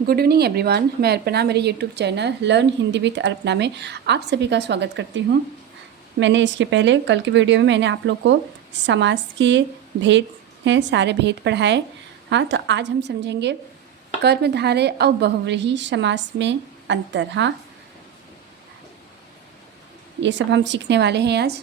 Good evening everyone. मैं अर्पणा, मेरे YouTube channel learn Hindi with Arpana में आप सभी का स्वागत करती हूँ। मैंने इसके पहले कल की वीडियो में मैंने आप लोग को समास के भेद हैं, सारे भेद पढ़ाए। हाँ, तो आज हम समझेंगे कर्मधारय और बहुव्रीहि समास में अंतर। हाँ, ये सब हम सीखने वाले हैं आज।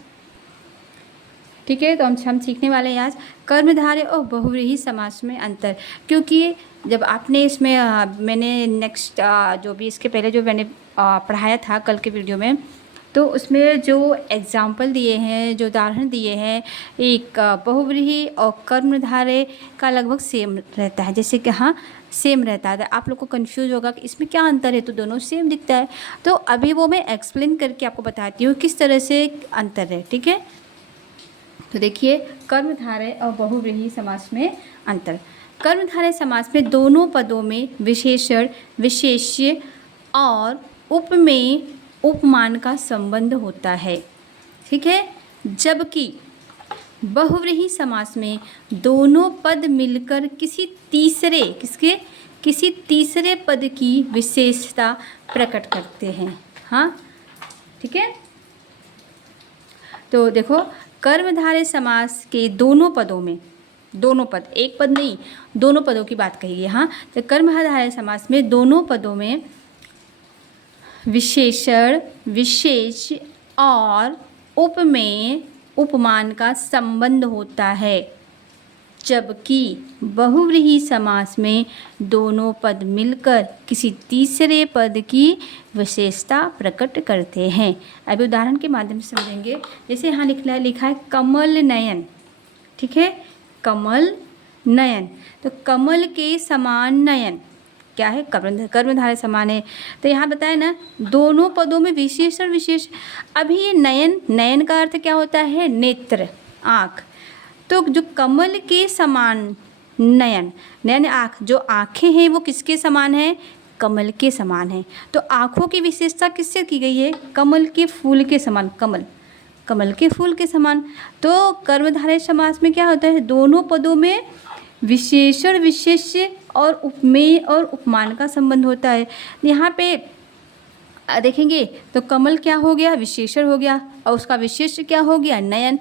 ठीक है, तो हम सीखने वाले हैं आज कर्मधारय और बहुव्रीहि समास में अंतर। क्योंकि जब आपने इसमें मैंने नेक्स्ट जो भी इसके पहले जो मैंने पढ़ाया था कल के वीडियो में, तो उसमें जो एग्जाम्पल दिए हैं, जो उदाहरण दिए हैं, एक बहुव्रीहि और कर्मधारय का लगभग सेम रहता है। जैसे कि हाँ, सेम रहता है। आप लोग को कंफ्यूज होगा कि इसमें क्या अंतर है, तो दोनों सेम दिखता है। तो अभी वो मैं एक्सप्लेन करके आपको बताती हूँ किस तरह से अंतर है। ठीक है, तो देखिए कर्मधारय और बहुव्रीहि समास में अंतर। कर्मधारय समास में दोनों पदों में विशेषण, विशेष्य और उपमेय, उपमान का संबंध होता है। ठीक है, जबकि बहुव्रीहि समास में दोनों पद मिलकर किसी तीसरे पद की विशेषता प्रकट करते हैं। हाँ, ठीक है, तो देखो कर्मधारय समास के दोनों पदों में, दोनों पद, एक पद नहीं, दोनों पदों की बात कही है। हाँ, तो कर्मधारय समास में दोनों पदों में विशेषण, विशेष और उपमेय, उपमान का संबंध होता है। जबकि बहुव्रीहि समास में दोनों पद मिलकर किसी तीसरे पद की विशेषता प्रकट करते हैं। अभी उदाहरण के माध्यम से समझेंगे। जैसे यहाँ लिखा है कमल नयन। ठीक है, कमल नयन, तो कमल के समान नयन क्या है? कर्मधारय समान है। तो यहाँ बताया ना, दोनों पदों में विशेषण, विशेष। अभी ये नयन, नयन का अर्थ क्या होता है? नेत्र, आँख। तो जो कमल के समान नयन, नयन आँख, जो आँखें हैं वो किसके समान है? कमल के समान है। तो आँखों की विशेषता किससे की गई है? कमल के फूल के समान, कमल के फूल के समान। तो कर्मधारय समास में क्या होता है? दोनों पदों में विशेषण, विशेष्य और उपमेय और उपमान का संबंध होता है। यहाँ पे देखेंगे तो कमल क्या हो गया? विशेषण हो गया, और उसका विशेष्य क्या हो गया? नयन।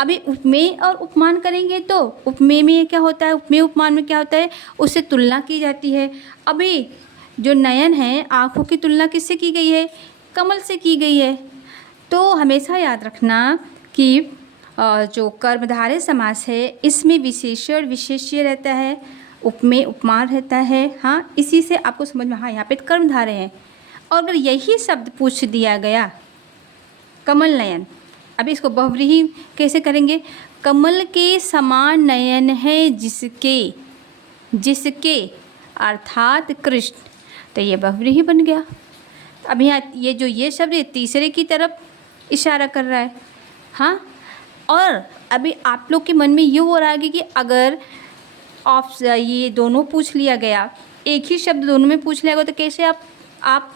अभी उपमेय और उपमान करेंगे तो उपमेय में क्या होता है? उपमेय उपमान में क्या होता है? उससे तुलना की जाती है। अभी जो नयन है, आँखों की तुलना किससे की गई है? कमल से की गई है। तो हमेशा याद रखना कि जो कर्मधारय समास है इसमें विशेषण, विशेष्य रहता है, उपमेय, उपमान रहता है। हाँ, इसी से आपको समझ में, हाँ यहाँ पे कर्मधारय है। और अगर यही शब्द पूछ दिया गया कमल नयन, अभी इसको बहुव्रीहि कैसे करेंगे? कमल के समान नयन है जिसके अर्थात कृष्ण, तो ये बहुव्रीहि बन गया। अब यहाँ ये शब्द तीसरे की तरफ इशारा कर रहा है। हाँ, और अभी आप लोग के मन में ये हो रहा है कि अगर ये दोनों पूछ लिया गया, एक ही शब्द दोनों में पूछ लिया गया, तो कैसे आप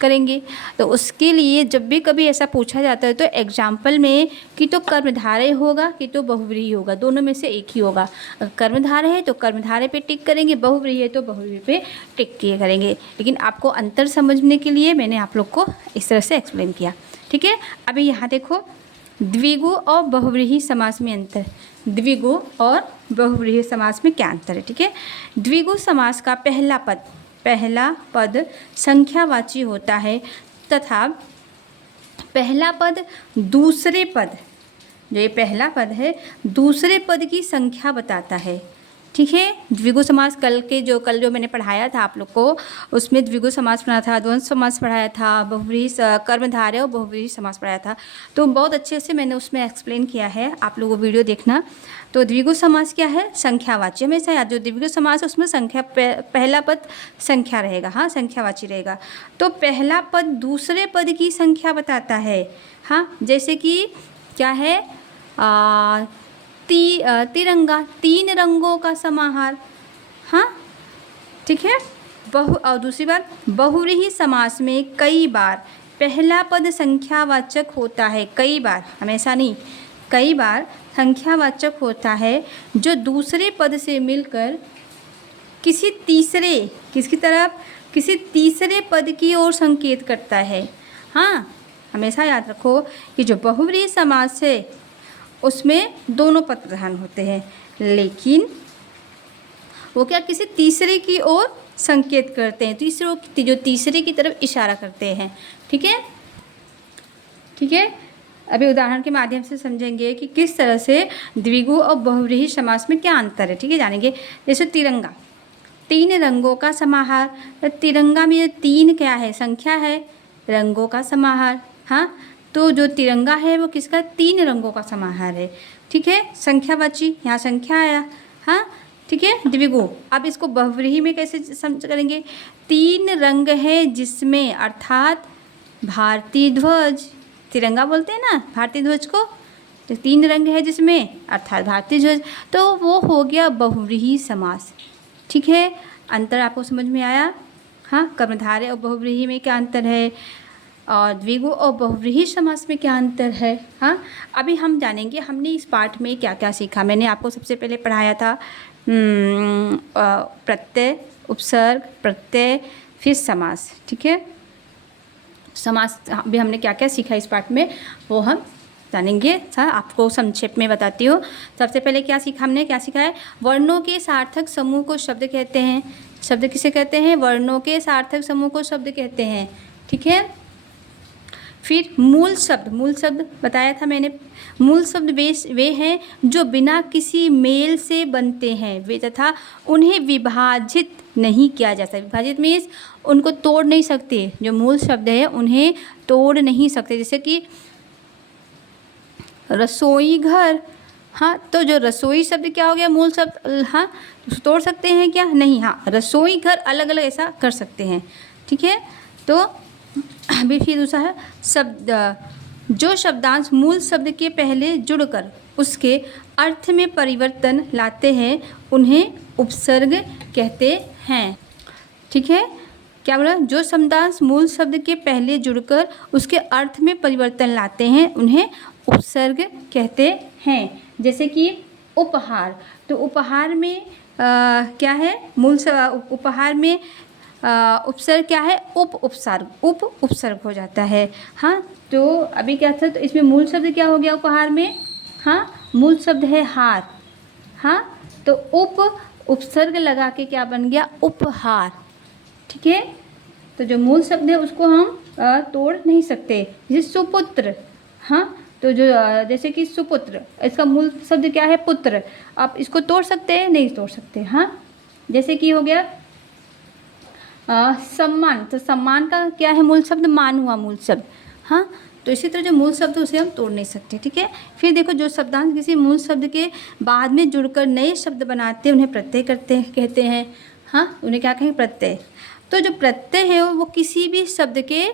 करेंगे? तो उसके लिए जब भी कभी ऐसा पूछा जाता है तो एग्जाम्पल में कि तो कर्मधारय होगा कि तो बहुव्रीहि होगा, दोनों में से एक ही होगा। अगर कर्मधारय है तो कर्मधारय पे टिक करेंगे, बहुव्रीहि है तो बहुव्रीहि पे टिक किए करेंगे। लेकिन आपको अंतर समझने के लिए मैंने आप लोग को इस तरह से एक्सप्लेन किया। ठीक है, अभी यहाँ देखो द्विगु और बहुव्रीहि समास में अंतर। द्विगु और बहुव्रीहि समास में क्या अंतर है? ठीक है, द्विगु समास का पहला पद संख्यावाची होता है तथा पहला पद दूसरे पद, जो ये पहला पद है, दूसरे पद की संख्या बताता है। ठीक है, द्विगु समास कल जो मैंने पढ़ाया था आप लोग को, उसमें द्विगु समास पढ़ाया था, द्वंद्व समास पढ़ाया था, बहुव्रीहि, कर्मधारय और बहुव्रीहि समास पढ़ाया था। तो बहुत अच्छे से मैंने उसमें एक्सप्लेन किया है, आप लोग वो वीडियो देखना। तो द्विगु समास क्या है? संख्यावाची। हमेशा याद, जो द्विगु समास है उसमें संख्या, पहला पद संख्या रहेगा। हाँ, संख्यावाची रहेगा। तो पहला पद दूसरे पद की संख्या बताता है। हाँ, जैसे कि क्या है? तिरंगा, 3 रंगों का समाहार। हाँ, ठीक है। और दूसरी बात, बहुव्रीहि समास में कई बार पहला पद संख्यावाचक होता है। कई बार, हमेशा नहीं, कई बार संख्यावाचक होता है, जो दूसरे पद से मिलकर किसकी तरफ, किसी तीसरे पद की ओर संकेत करता है। हाँ, हमेशा याद रखो कि जो बहुव्रीहि समास है उसमें दोनों पद प्रधान होते हैं, लेकिन वो क्या किसी तीसरे की ओर संकेत करते हैं, जो तीसरे की तरफ इशारा करते हैं। ठीक है, ठीक है। अभी उदाहरण के माध्यम से समझेंगे कि किस तरह से द्विगु और बहुव्रीहि समास में क्या अंतर है। ठीक है, जानेंगे। जैसे तिरंगा, 3 रंगों का समाहार। तिरंगा में 3 क्या है, संख्या है, रंगों का समाहार। हाँ, तो जो तिरंगा है वो किसका, 3 रंगों का समाहार है। ठीक है, संख्या बची, यहाँ संख्या आया। हाँ, ठीक है, द्विगु। अब इसको बहुव्रीहि में कैसे समझ करेंगे, 3 रंग है जिसमें, अर्थात भारतीय ध्वज, तिरंगा बोलते हैं ना भारतीय ध्वज को, तो 3 रंग है जिसमें अर्थात भारतीय ध्वज, तो वो हो गया बहुव्रीहि समास। ठीक है, अंतर आपको समझ में आया। हाँ, कर्मधारय और बहुव्रीहि में क्या अंतर है, और द्विगु और बहुव्रीहि समास में क्या अंतर है। हाँ, अभी हम जानेंगे हमने इस पाठ में क्या क्या सीखा। मैंने आपको सबसे पहले पढ़ाया था प्रत्यय, उपसर्ग, प्रत्यय, फिर समास। ठीक है, समास अभी हमने क्या क्या सीखा इस पाठ में वो हम जानेंगे। सर आपको संक्षेप में बताती हूँ। सबसे पहले क्या सीखा हमने, क्या सीखा है, वर्णों के सार्थक समूह को शब्द कहते हैं। शब्द किसे कहते हैं, वर्णों के सार्थक समूह को शब्द कहते हैं। ठीक है, फिर मूल शब्द बताया था मैंने। मूल शब्द वे हैं जो बिना किसी मेल से बनते हैं, वे तथा उन्हें विभाजित नहीं किया जा सकता। विभाजित मीन्स उनको तोड़ नहीं सकते, जो मूल शब्द है उन्हें तोड़ नहीं सकते। जैसे कि रसोई घर, हाँ, तो जो रसोई शब्द क्या हो गया, मूल शब्द। हाँ, तोड़ सकते हैं क्या, नहीं। हाँ, रसोई घर अलग अलग ऐसा कर सकते हैं। ठीक है, तो अभी फिर दूसरा है शब्द, जो शब्दांश मूल शब्द के पहले जुड़कर उसके अर्थ में परिवर्तन लाते हैं उन्हें उपसर्ग कहते हैं। ठीक है, क्या बोला, जो शब्दांश मूल शब्द के पहले जुड़कर उसके अर्थ में परिवर्तन लाते हैं उन्हें उपसर्ग कहते हैं। जैसे कि उपहार, तो उपहार में क्या है, मूल उपहार में उपसर्ग क्या है, उप उपसर्ग हो जाता है। हाँ, तो अभी क्या था, तो इसमें मूल शब्द क्या हो गया उपहार में, हाँ, मूल शब्द है हार। हाँ, तो उपसर्ग लगा के क्या बन गया, उपहार। ठीक है, तो जो मूल शब्द है उसको हम तोड़ नहीं सकते। जैसे सुपुत्र, हाँ, तो जो जैसे कि सुपुत्र, इसका मूल शब्द क्या है, पुत्र। आप इसको तोड़ सकते हैं, नहीं तोड़ सकते। हाँ, जैसे कि हो गया सम्मान, तो सम्मान का क्या है, मूल शब्द मान हुआ मूल शब्द। हाँ, तो इसी तरह जो मूल शब्द है उसे हम तोड़ नहीं सकते। ठीक है, फिर देखो, जो शब्दांश किसी मूल शब्द के बाद में जुड़कर नए शब्द बनाते हैं उन्हें प्रत्यय कहते हैं। हाँ, उन्हें क्या कहें, प्रत्यय। तो जो प्रत्यय है वो किसी भी शब्द के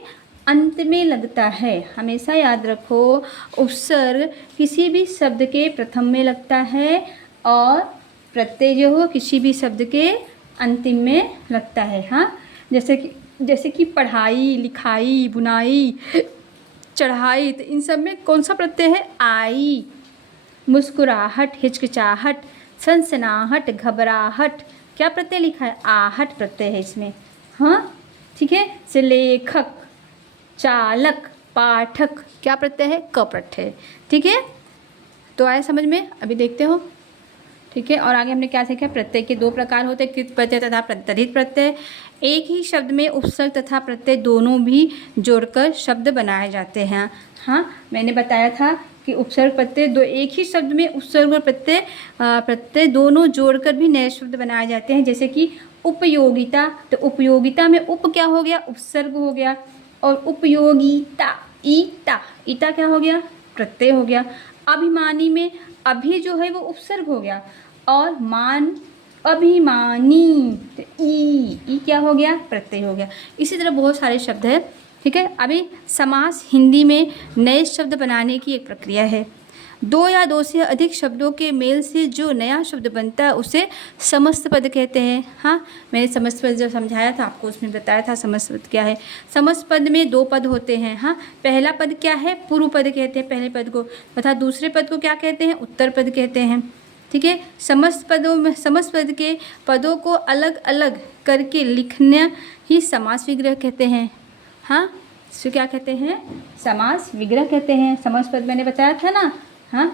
अंत में लगता है। हमेशा याद रखो, उपसर्ग किसी भी शब्द के प्रथम में लगता है और प्रत्यय जो हो किसी भी शब्द के अंतिम में लगता है। हाँ, जैसे कि पढ़ाई, लिखाई, बुनाई, चढ़ाई, तो इन सब में कौन सा प्रत्यय है, आई। मुस्कुराहट, हिचकिचाहट, सनसनाहट, घबराहट, क्या प्रत्यय लिखा है, आहट प्रत्यय है इसमें। हाँ, ठीक है, से लेखक, चालक, पाठक, क्या प्रत्यय है, क प्रत्यय। ठीक है, तो आया समझ में, अभी देखते हो। ठीक है, और आगे हमने क्या सीखा, प्रत्यय के 2 प्रकार होते हैं, कृत प्रत्यय तथा प्रत्यधित प्रत्यय। एक ही शब्द में उपसर्ग तथा प्रत्यय दोनों भी जोड़कर शब्द बनाए जाते हैं। हाँ, मैंने बताया था कि उपसर्ग प्रत्यय दो, एक ही शब्द में उपसर्ग और प्रत्यय दोनों जोड़कर भी नए शब्द बनाए जाते हैं। जैसे कि उपयोगिता, तो उपयोगिता में उप क्या हो गया, उपसर्ग हो गया, और उपयोगिता, ईता क्या हो गया, प्रत्यय हो गया। अभिमानी में अभी जो है वो उपसर्ग हो गया, और मान, अभिमानी, तो ई क्या हो गया, प्रत्यय हो गया। इसी तरह बहुत सारे शब्द हैं। ठीक है, अभी समास हिंदी में नए शब्द बनाने की एक प्रक्रिया है। 2 या 2 से अधिक शब्दों के मेल से जो नया शब्द बनता है उसे समस्त पद कहते हैं। हाँ, मैंने समस्त पद जब समझाया था आपको उसमें बताया था समस्त पद क्या है। समस्त पद में 2 पद होते हैं। हाँ, पहला पद क्या है, पूर्व पद कहते हैं पहले पद को, तथा दूसरे पद को क्या कहते हैं, उत्तर पद कहते हैं। ठीक ठीक है। समस्त पद के पदों को अलग अलग करके लिखना ही समास विग्रह कहते हैं। हाँ, इसको क्या कहते हैं? समास विग्रह कहते हैं। समस्त पद मैंने बताया था ना। हाँ,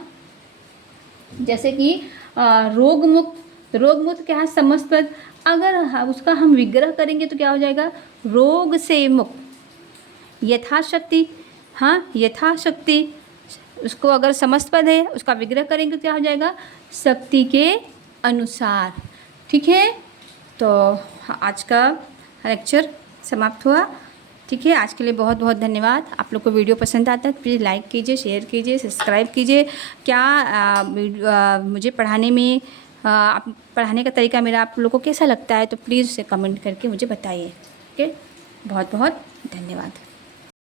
जैसे कि रोग मुक्त क्या है? समस्त पद। अगर उसका हम विग्रह करेंगे तो क्या हो जाएगा? रोग से मुक्त, यथाशक्ति। हाँ, यथाशक्ति। उसको अगर समस्त पद है उसका विग्रह करेंगे तो क्या हो जाएगा? शक्ति के अनुसार। ठीक है, तो आज का लेक्चर समाप्त हुआ। ठीक है, आज के लिए बहुत बहुत धन्यवाद। आप लोग को वीडियो पसंद आता है तो प्लीज़ लाइक कीजिए, शेयर कीजिए, सब्सक्राइब कीजिए। क्या मुझे पढ़ाने में पढ़ाने का तरीका मेरा आप लोगों को कैसा लगता है तो प्लीज़ उसे कमेंट करके मुझे बताइए। ओके, बहुत बहुत धन्यवाद।